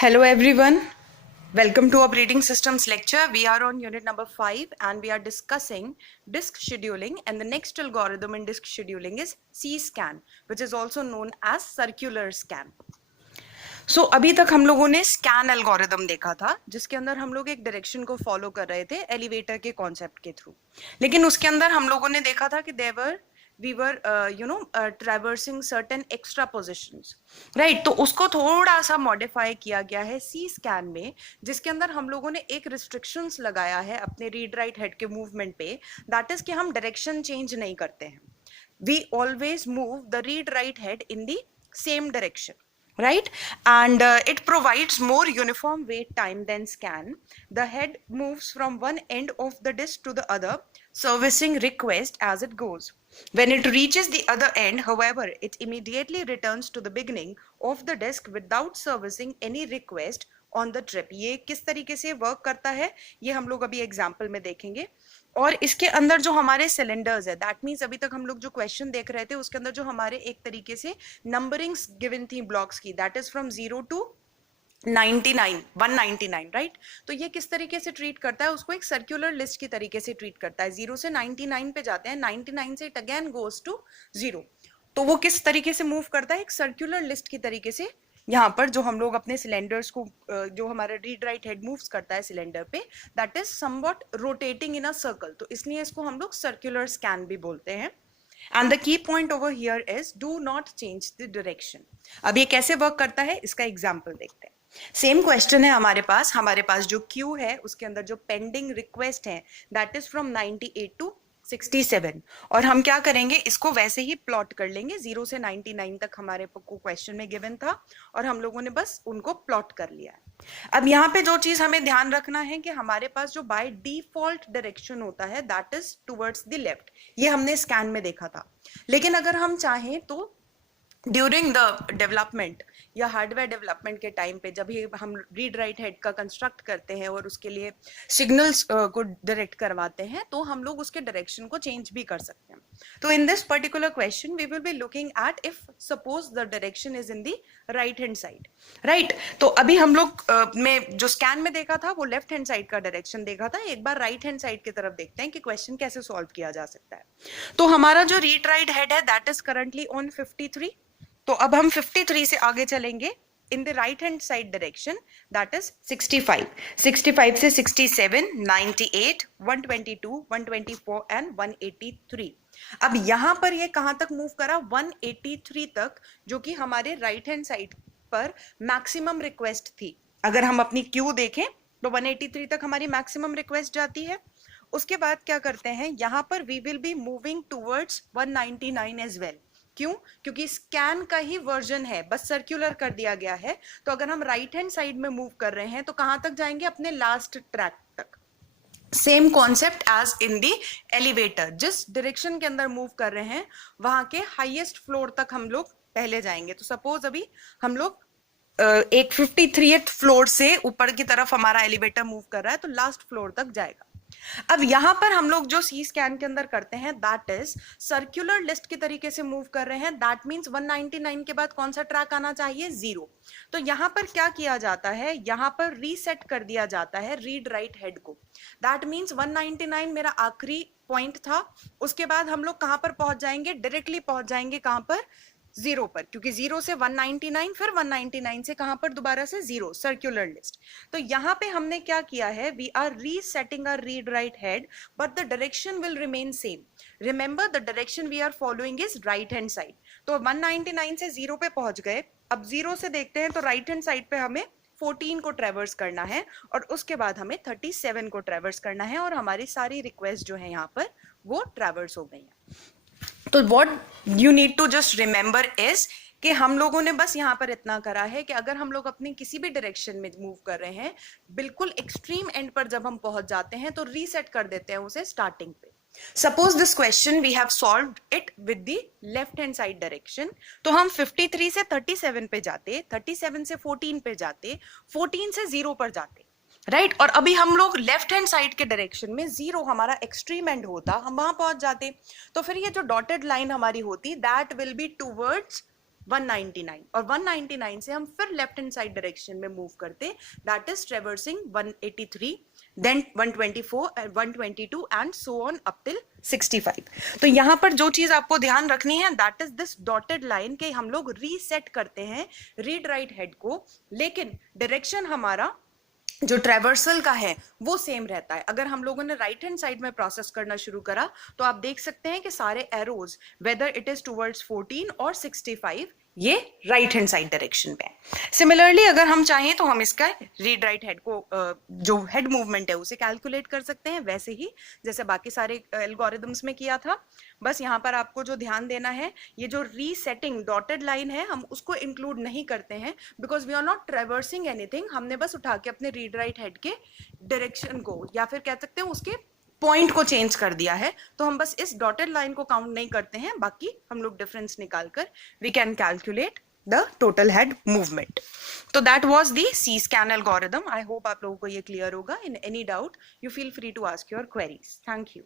Hello everyone, welcome to operating systems lecture. We are on unit number 5 and we are discussing disk scheduling, and the next algorithm in disk scheduling is C-scan, which is also known as circular scan. So अभी तक हम लोगों ने scan algorithm देखा था जिसके अंदर हम लोग एक डायरेक्शन को फॉलो कर रहे थे एलिवेटर के कॉन्सेप्ट के थ्रू, लेकिन उसके अंदर हम लोगों ने देखा था कि we were traversing certain extra positions, right? तो उसको थोड़ा सा मॉडिफाई किया गया है सी स्कैन में, जिसके अंदर हम लोगों ने एक रिस्ट्रिक्शंस लगाया है अपने रीड राइट हेड के मूवमेंट पे, दैट इज कि हम डायरेक्शन चेंज नहीं करते हैं. We always move the read write head in the same direction, right? And it provides more uniform wait time than scan. The head moves from one end of the disk to the other, servicing request as it goes. When it reaches the other end, however, it immediately returns to the beginning of the disk without servicing any request on the trip. ये किस तरीके से work करता है ये हम लोग अभी एग्जाम्पल में देखेंगे. और इसके अंदर जो हमारे सिलेंडर्स है, दैट मीन्स अभी तक हम लोग जो क्वेश्चन देख रहे थे उसके अंदर जो हमारे एक तरीके से नंबरिंग्स गिवन थी ब्लॉक्स की, that is from 0 to 99 199, right? तो ये किस तरीके से ट्रीट करता है, उसको एक सर्कुलर लिस्ट की तरीके से ट्रीट करता है. 0 से 99 पे जाते हैं, 99 से इट अगेन गोज टू 0. तो वो किस तरीके से मूव करता है, एक सर्कुलर लिस्ट की तरीके से. यहाँ पर जो हम लोग अपने सिलेंडर्स को, जो हमारा रीड राइट हेड मूव्स करता है सिलेंडर पे, that is somewhat rotating in a circle, तो इसलिए इसको हम लोग सर्कुलर स्कैन भी बोलते हैं. And the key point over here is do not change the direction. अब ये कैसे वर्क करता है इसका एग्जाम्पल देखते हैं. सेम क्वेश्चन है हमारे पास जो क्यू है उसके अंदर जो पेंडिंग रिक्वेस्ट है दैट इज फ्रॉम 98 टू 67, और हम क्या करेंगे, इसको वैसे ही प्लॉट कर लेंगे. 0 से 99 तक हमारे को क्वेश्चन में गिवन था और हम लोगों ने बस उनको प्लॉट कर लिया है. अब यहाँ पे जो चीज हमें ध्यान रखना है कि हमारे पास जो बाय डिफॉल्ट डायरेक्शन होता है that is towards the left. ये हमने स्कैन में देखा था, लेकिन अगर हम चाहें तो ड्यूरिंग द डेवलपमेंट या हार्डवेयर डेवलपमेंट के टाइम पे जब भी हम रीड राइट हेड का कंस्ट्रक्ट करते हैं और उसके लिए सिग्नल्स को डायरेक्ट करवाते हैं, तो हम लोग उसके डायरेक्शन को चेंज भी कर सकते हैं. तो in this particular question we will be looking at if suppose the direction is in the right hand side, right? तो अभी हम लोग में जो स्कैन में देखा था वो लेफ्ट हैंड साइड का डायरेक्शन देखा था. एक बार राइट हैंड साइड की तरफ देखते हैं कि क्वेश्चन कैसे सॉल्व किया जा सकता है. तो हमारा जो रीड राइट हेड है दैट इज करंटली ऑन 53. तो अब हम 53 से आगे चलेंगे इन the right hand side direction, that is 65. 65 से 67, 98, 122, 124 एंड 183. अब यहां पर ये कहां तक मूव करा, 183 तक, जो कि हमारे राइट हैंड साइड पर मैक्सिमम रिक्वेस्ट थी. अगर हम अपनी क्यू देखें तो 183 तक हमारी मैक्सिमम रिक्वेस्ट जाती है. उसके बाद क्या करते हैं, यहां पर we will be moving towards 199 as well. क्यों? क्योंकि स्कैन का ही वर्जन है, बस सर्कुलर कर दिया गया है. तो अगर हम राइट हैंड साइड में मूव कर रहे हैं तो कहां तक जाएंगे, अपने लास्ट ट्रैक तक. Same concept as in the elevator, जिस डायरेक्शन के अंदर मूव कर रहे हैं वहां के हाईएस्ट फ्लोर तक हम लोग पहले जाएंगे. तो सपोज अभी हम लोग एक 53th फ्लोर से ऊपर की तरफ हमारा एलिवेटर मूव कर रहा है तो लास्ट फ्लोर तक जाएगा. अब यहां पर हम लोग जो सी स्कैन के अंदर करते हैं दैट इज सर्कुलर लिस्ट की तरीके से मूव कर रहे हैं. दैट मींस 199 के बाद कौन सा ट्रैक आना चाहिए, 0. तो यहां पर क्या किया जाता है, यहां पर रीसेट कर दिया जाता है रीड राइट हेड को. दैट मींस 199 मेरा आखिरी पॉइंट था. उसके बाद हम लोग कहां पर पहुंच जाएंगे, डायरेक्टली पहुंच जाएंगे कहां पर, 0 पर, क्योंकि 0 से 199, फिर 199 से कहां पर दोबारा से 0, सर्कुलर लिस्ट. तो यहां पे हमने क्या किया है, we are resetting our read write head but the direction will remain same. Remember the direction we are following is right hand side. तो 199 से 0 पे पहुंच गए. अब 0 से देखते हैं तो राइट हैंड साइड पे हमें 14 को ट्रेवर्स करना है और उसके बाद हमें 37 को ट्रेवर्स करना है, और हमारी सारी रिक्वेस्ट जो है यहाँ पर वो ट्रेवर्स हो गई है. तो what you need to just remember is कि हम लोगों ने बस यहाँ पर इतना करा है कि अगर हम लोग अपने किसी भी डायरेक्शन में मूव कर रहे हैं, बिल्कुल एक्सट्रीम एंड पर जब हम पहुंच जाते हैं तो रीसेट कर देते हैं उसे स्टार्टिंग पे. Suppose this question we have solved it with the left hand side direction. तो हम 53 से 37 पे जाते, 37 से 14 पे जाते, 14 से 0 पर जाते, राइट? और अभी हम लोग लेफ्ट हैंड साइड के डायरेक्शन में 0 हमारा एक्सट्रीम एंड होता, हम वहां पहुंच जाते. तो फिर ये जो डॉटेड लाइन हमारी होती दैट विल बी टूवर्ड्स 199 और 199 से हम फिर लेफ्ट हैंड साइड डायरेक्शन में मूव करते, that is traversing 183, then 124, 122 and so on up till 65। तो यहां पर जो चीज आपको ध्यान रखनी है that is this dotted line के हम लोग रीसेट करते हैं रीड राइट हेड को, लेकिन डायरेक्शन हमारा जो ट्रेवर्सल का है वो सेम रहता है। अगर हम लोगों ने राइट हैंड साइड में प्रोसेस करना शुरू करा तो आप देख सकते हैं कि सारे arrows whether it is towards 14 और 65 ये राइट हैंड साइड डायरेक्शन पे। सिमिलरली अगर हम चाहें तो हम इसका रीड राइट हेड को जो हेड मूवमेंट है उसे कैलकुलेट कर सकते हैं वैसे ही जैसे बाकी सारे एल्गोरिदम्स में किया था। बस यहाँ पर आपको जो ध्यान देना है, ये जो रीसेटिंग डॉटेड लाइन है हम उसको इंक्लूड नहीं करते हैं because we are not traversing anything. हमने बस उठा के अपने रीड राइट हेड के डायरेक्शन को या फिर कह सकते हैं उसके पॉइंट को चेंज कर दिया है, तो हम बस इस डॉटेड लाइन को काउंट नहीं करते हैं, बाकी हम लोग डिफरेंस निकालकर we can calculate the total head movement. तो that was the C scan algorithm. I hope आप लोगों को ये क्लियर होगा। In any doubt you feel free to ask your queries. Thank you.